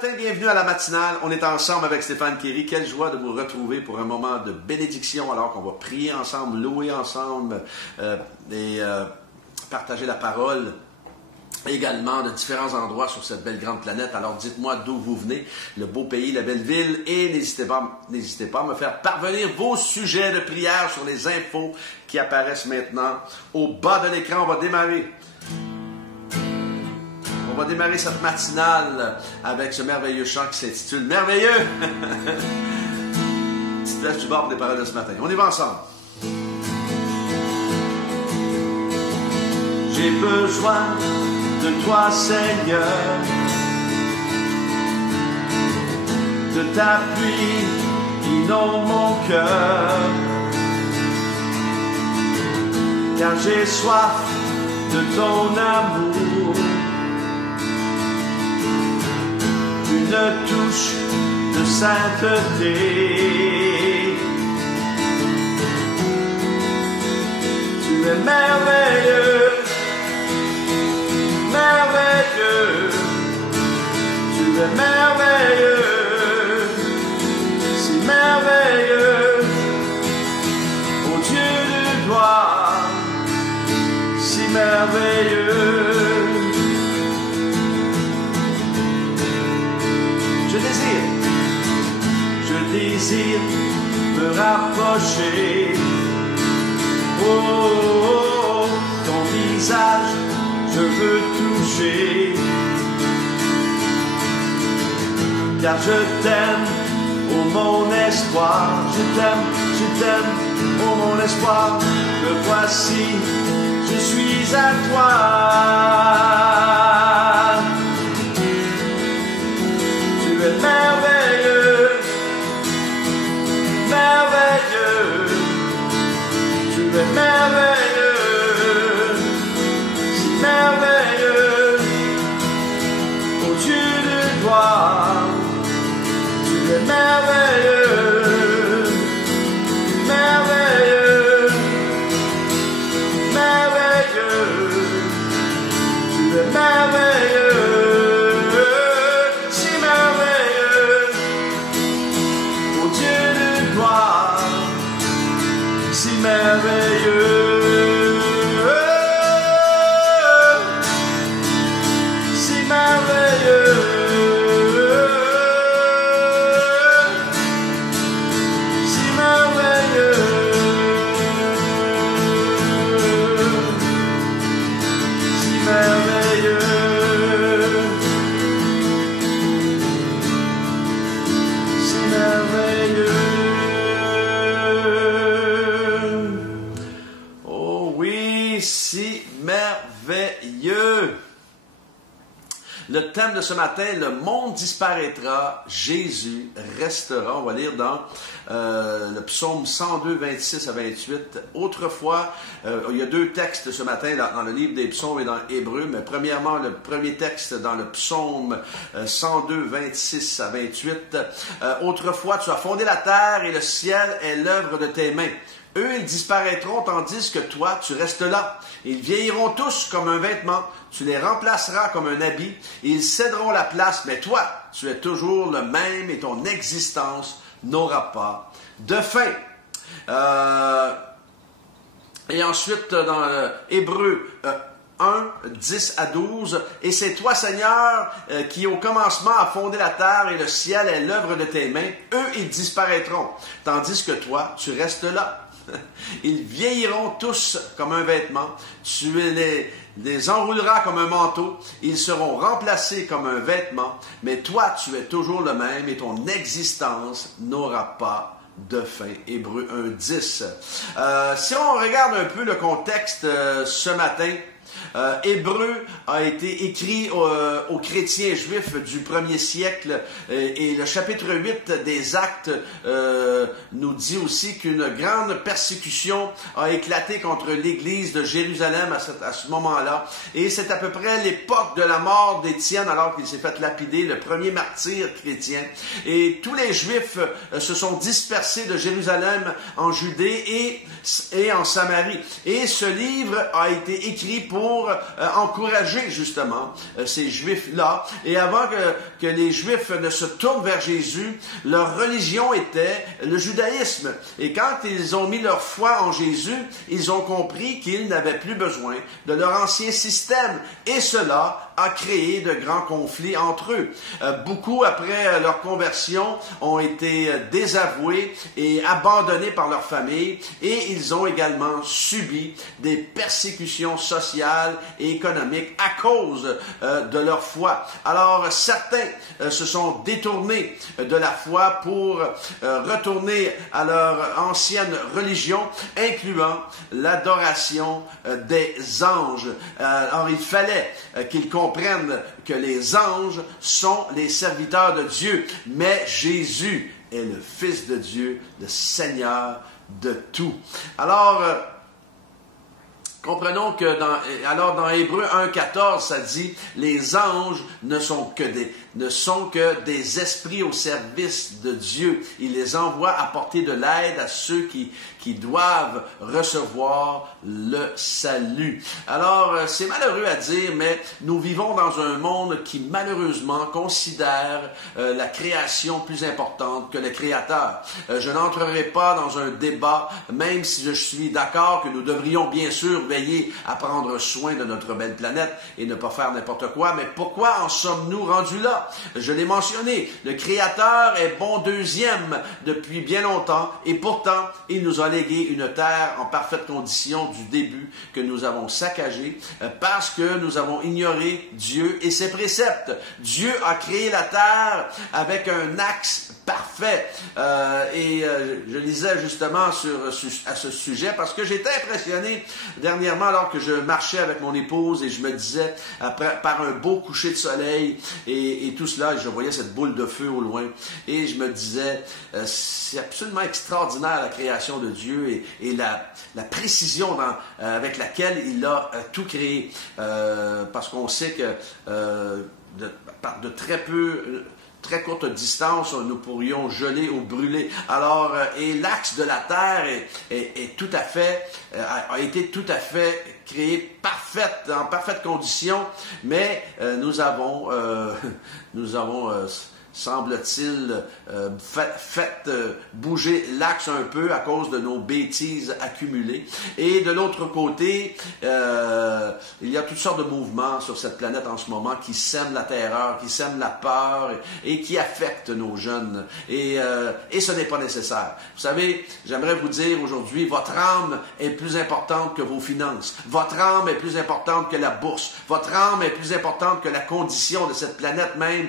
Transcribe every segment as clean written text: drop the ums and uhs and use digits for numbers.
matin, bienvenue à la matinale. On est ensemble avec Stéphane Kéry. Quelle joie de vous retrouver pour un moment de bénédiction alors qu'on va prier ensemble, louer ensemble et partager la parole également de différents endroits sur cette belle grande planète. Alors dites-moi d'où vous venez, le beau pays, la belle ville, et n'hésitez pas à me faire parvenir vos sujets de prière sur les infos qui apparaissent maintenant au bas de l'écran. On va démarrer cette matinale avec ce merveilleux chant qui s'intitule « Merveilleux ». Petite flèche du bord pour les paroles de ce matin. On y va ensemble. J'ai besoin de toi, Seigneur, de ta pluie qui inonde mon cœur, car j'ai soif de ton amour. Une touche de sainteté. Tu es merveilleux, merveilleux. Tu es merveilleux, si merveilleux. Ô Dieu de gloire, si merveilleux. Je désire me rapprocher. Oh, oh, oh, ton visage, je veux toucher. Car je t'aime, oh mon espoir. Je t'aime, oh mon espoir. Me voici, je suis à toi. Tu es merveilleux, merveilleux. Tu es merveilleux, si merveilleux. Ô Dieu de gloire, tu es merveilleux, merveilleux, merveilleux. Tu es merveilleux. Merveilleux, si merveilleux, si merveilleux, si merveilleux, si merveilleux. Si merveilleux. Le thème de ce matin, le monde disparaîtra, Jésus restera. On va lire dans le psaume 102, 26 à 28. Autrefois, il y a deux textes ce matin dans le livre des psaumes et dans Hébreu, mais premièrement, le premier texte dans le psaume 102, 26 à 28. Autrefois, tu as fondé la terre et le ciel est l'œuvre de tes mains. Eux, ils disparaîtront tandis que toi, tu restes là. Ils vieilliront tous comme un vêtement. Tu les remplaceras comme un habit. Ils céderont la place, mais toi, tu es toujours le même et ton existence n'aura pas de fin. Et ensuite, dans Hébreu 1, 10 à 12, « Et c'est toi, Seigneur, qui au commencement a fondé la terre et le ciel est l'œuvre de tes mains. Eux, ils disparaîtront, tandis que toi, tu restes là. Ils vieilliront tous comme un vêtement. Tu les enrouleras comme un manteau. Ils seront remplacés comme un vêtement. Mais toi, tu es toujours le même et ton existence n'aura pas de fin. » Hébreu 1, 10. Si on regarde un peu le contexte ce matin, Hébreu a été écrit aux chrétiens juifs du 1er siècle et le chapitre 8 des Actes nous dit aussi qu'une grande persécution a éclaté contre l'église de Jérusalem à ce moment-là. Et c'est à peu près l'époque de la mort d'Étienne alors qu'il s'est fait lapider, le premier martyr chrétien. Et tous les Juifs se sont dispersés de Jérusalem en Judée et en Samarie. Et ce livre a été écrit pour pour encourager justement ces Juifs-là. Et avant que les Juifs ne se tournent vers Jésus, leur religion était le judaïsme. Et quand ils ont mis leur foi en Jésus, ils ont compris qu'ils n'avaient plus besoin de leur ancien système. Et cela a créé de grands conflits entre eux. Beaucoup, après leur conversion, ont été désavoués et abandonnés par leur famille, et ils ont également subi des persécutions sociales et économiques à cause de leur foi. Alors, certains se sont détournés de la foi pour retourner à leur ancienne religion, incluant l'adoration des anges. Alors, il fallait qu'ils comprennent que les anges sont les serviteurs de Dieu, mais Jésus est le Fils de Dieu, le Seigneur de tout. Alors, comprenons que dans Hébreux 1,14, ça dit « Les anges ne sont que des esprits au service de Dieu. Il les envoie apporter de l'aide à ceux qui doivent recevoir le salut. » Alors, c'est malheureux à dire, mais nous vivons dans un monde qui malheureusement considère la création plus importante que le Créateur. Je n'entrerai pas dans un débat, même si je suis d'accord que nous devrions bien sûr veiller à prendre soin de notre belle planète et ne pas faire n'importe quoi, mais pourquoi en sommes-nous rendus là? Je l'ai mentionné, le Créateur est bon deuxième depuis bien longtemps, et pourtant, il nous a légué une terre en parfaite condition du début que nous avons saccagée parce que nous avons ignoré Dieu et ses préceptes. Dieu a créé la terre avec un axe parfait. Je lisais justement à ce sujet parce que j'étais impressionné dernièrement alors que je marchais avec mon épouse et je me disais, par un beau coucher de soleil et tout cela, je voyais cette boule de feu au loin et je me disais, c'est absolument extraordinaire la création de Dieu et la précision avec laquelle il a tout créé. Parce qu'on sait que par de très courte distance, nous pourrions geler ou brûler. Alors, et l'axe de la Terre a été tout à fait créé en parfaite condition, mais nous avons semble-t-il, fait bouger l'axe un peu à cause de nos bêtises accumulées. Et de l'autre côté, il y a toutes sortes de mouvements sur cette planète en ce moment qui sèment la terreur, qui sèment la peur et qui affectent nos jeunes. Et ce n'est pas nécessaire. Vous savez, j'aimerais vous dire aujourd'hui, votre âme est plus importante que vos finances. Votre âme est plus importante que la bourse. Votre âme est plus importante que la condition de cette planète même,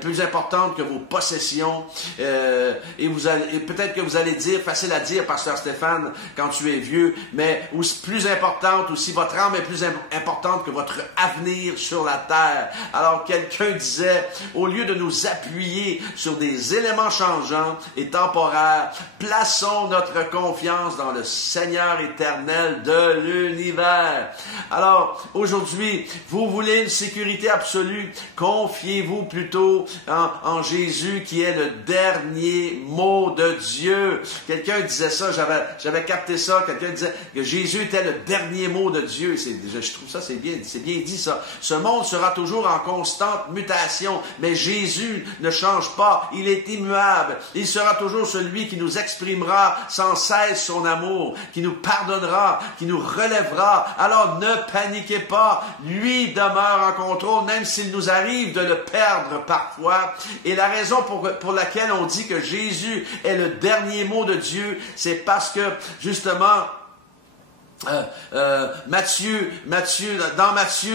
plus importante que vos possessions. Et peut-être que vous allez dire, facile à dire, pasteur Stéphane, quand tu es vieux, mais plus importante aussi, votre âme est plus importante que votre avenir sur la terre. Alors quelqu'un disait, au lieu de nous appuyer sur des éléments changeants et temporaires, plaçons notre confiance dans le Seigneur éternel de l'univers. Alors aujourd'hui, vous voulez une sécurité absolue, confiez-vous plutôt en Jésus qui est le dernier mot de Dieu. Quelqu'un disait ça, j'avais capté ça, quelqu'un disait que Jésus était le dernier mot de Dieu. Je trouve ça, c'est bien dit ça. Ce monde sera toujours en constante mutation, mais Jésus ne change pas, il est immuable. Il sera toujours celui qui nous exprimera sans cesse son amour, qui nous pardonnera, qui nous relèvera. Alors ne paniquez pas, lui demeure en contrôle, même s'il nous arrive de le perdre parfois. Et la raison pour laquelle on dit que Jésus est le dernier mot de Dieu, c'est parce que, justement, dans Matthieu,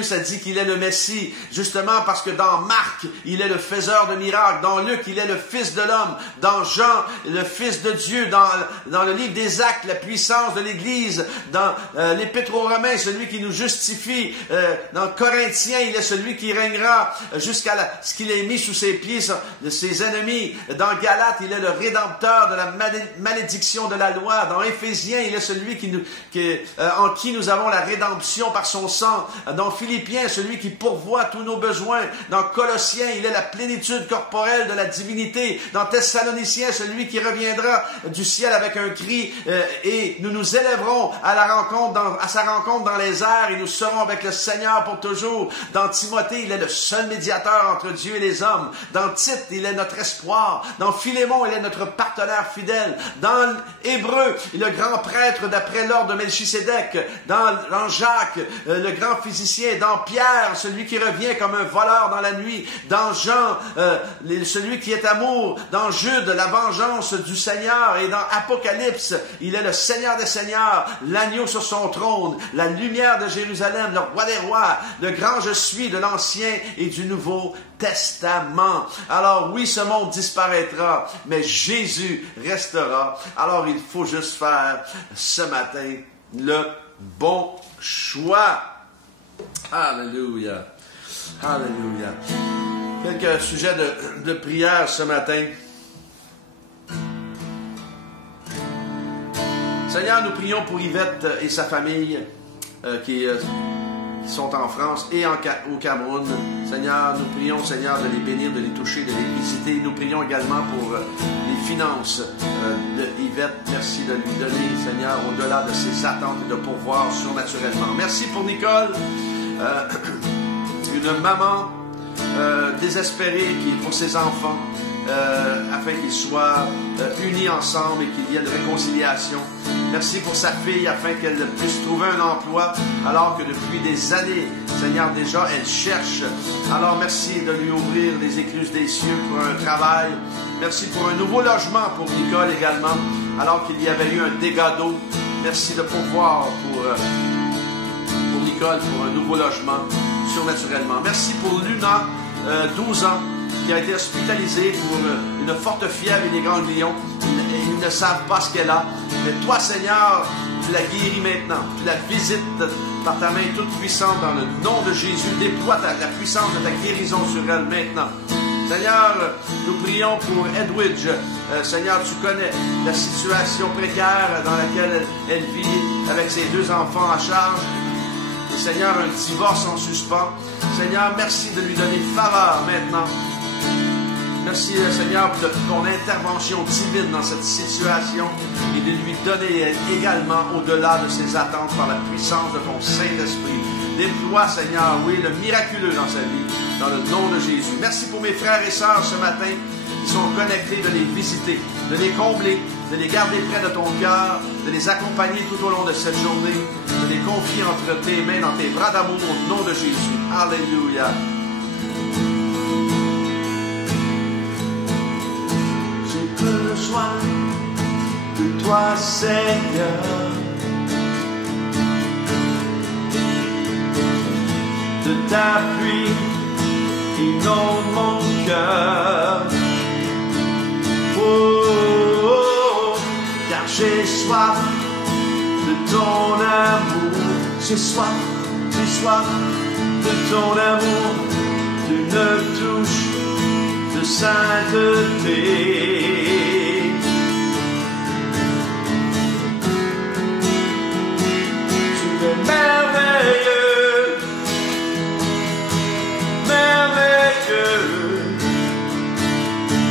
ça dit qu'il est le Messie, justement parce que dans Marc, il est le faiseur de miracles, dans Luc, il est le Fils de l'homme, dans Jean, le Fils de Dieu, dans le livre des Actes, la puissance de l'Église, dans l'Épître aux Romains, celui qui nous justifie, dans Corinthiens, il est celui qui régnera jusqu'à ce qu'il ait mis sous ses pieds ses ennemis, dans Galates, il est le rédempteur de la malédiction de la loi, dans Éphésiens, il est celui en qui nous avons la rédemption par son sang. Dans Philippiens, celui qui pourvoit tous nos besoins. Dans Colossiens, il est la plénitude corporelle de la divinité. Dans Thessaloniciens, celui qui reviendra du ciel avec un cri et nous nous élèverons à sa rencontre dans les airs et nous serons avec le Seigneur pour toujours. Dans Timothée, il est le seul médiateur entre Dieu et les hommes. Dans Tite, il est notre espoir. Dans Philémon, il est notre partenaire fidèle. Dans Hébreu, le grand prêtre d'après l'ordre de Melchisédek. Dans Jacques, le grand physicien. Dans Pierre, celui qui revient comme un voleur dans la nuit. Dans Jean, celui qui est amour. Dans Jude, la vengeance du Seigneur. Et dans Apocalypse, il est le Seigneur des Seigneurs, l'agneau sur son trône, la lumière de Jérusalem, le roi des rois, le grand je suis de l'Ancien et du Nouveau Testament. Alors oui, ce monde disparaîtra, mais Jésus restera. Alors il faut juste faire ce matin le bon choix. Alléluia. Alléluia. Quelques sujets de prière ce matin. Seigneur, nous prions pour Yvette et sa famille qui sont en France et au Cameroun. Seigneur, nous prions, Seigneur, de les bénir, de les toucher, de les visiter. Nous prions également pour les finances de Yvette. Merci de lui donner, Seigneur, au-delà de ses attentes et de pourvoir surnaturellement. Merci pour Nicole, une maman désespérée qui est pour ses enfants, afin qu'ils soient unis ensemble et qu'il y ait une réconciliation. Merci pour sa fille, afin qu'elle puisse trouver un emploi, alors que depuis des années, Seigneur, déjà, elle cherche. Alors, merci de lui ouvrir les écluses des cieux pour un travail. Merci pour un nouveau logement pour Nicole également, alors qu'il y avait eu un dégât d'eau. Merci de pourvoir pour Nicole pour un nouveau logement, surnaturellement. Merci pour Luna, 12 ans, qui a été hospitalisée pour une forte fièvre et des ganglions. Ils ne savent pas ce qu'elle a. Mais toi, Seigneur, tu la guéris maintenant. Tu la visites par ta main toute puissante dans le nom de Jésus. Déploie la puissance de ta guérison sur elle maintenant. Seigneur, nous prions pour Edwidge. Seigneur, tu connais la situation précaire dans laquelle elle vit avec ses 2 enfants à charge. Et Seigneur, un divorce en suspens. Seigneur, merci de lui donner faveur maintenant. Merci, Seigneur, pour ton intervention divine dans cette situation et de lui donner également au-delà de ses attentes par la puissance de ton Saint-Esprit. Déploie, Seigneur, oui, le miraculeux dans sa vie, dans le nom de Jésus. Merci pour mes frères et sœurs ce matin qui sont connectés, de les visiter, de les combler, de les garder près de ton cœur, de les accompagner tout au long de cette journée, de les confier entre tes mains, dans tes bras d'amour, au nom de Jésus. Alléluia. Besoin de toi, Seigneur, de ta pluie inonde mon cœur. Oh, oh, oh, car j'ai soif de ton amour, j'ai soif de ton amour, d'une touche de sainteté. Merveilleux, merveilleux,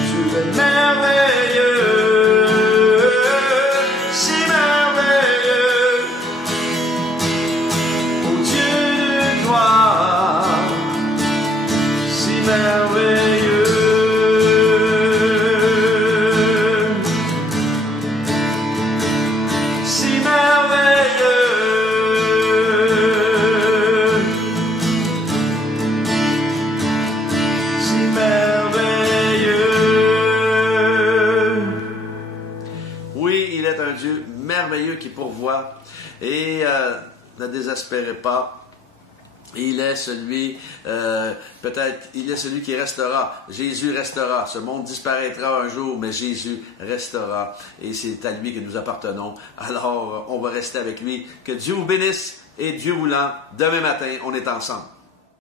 tu es merveilleux, si merveilleux, ô Dieu de gloire, si merveilleux, si merveilleux. Merveilleux qui pourvoit et ne désespérez pas. Il est celui, il est celui qui restera. Jésus restera. Ce monde disparaîtra un jour, mais Jésus restera. Et c'est à lui que nous appartenons. Alors, on va rester avec lui. Que Dieu vous bénisse et Dieu voulant, demain matin, on est ensemble.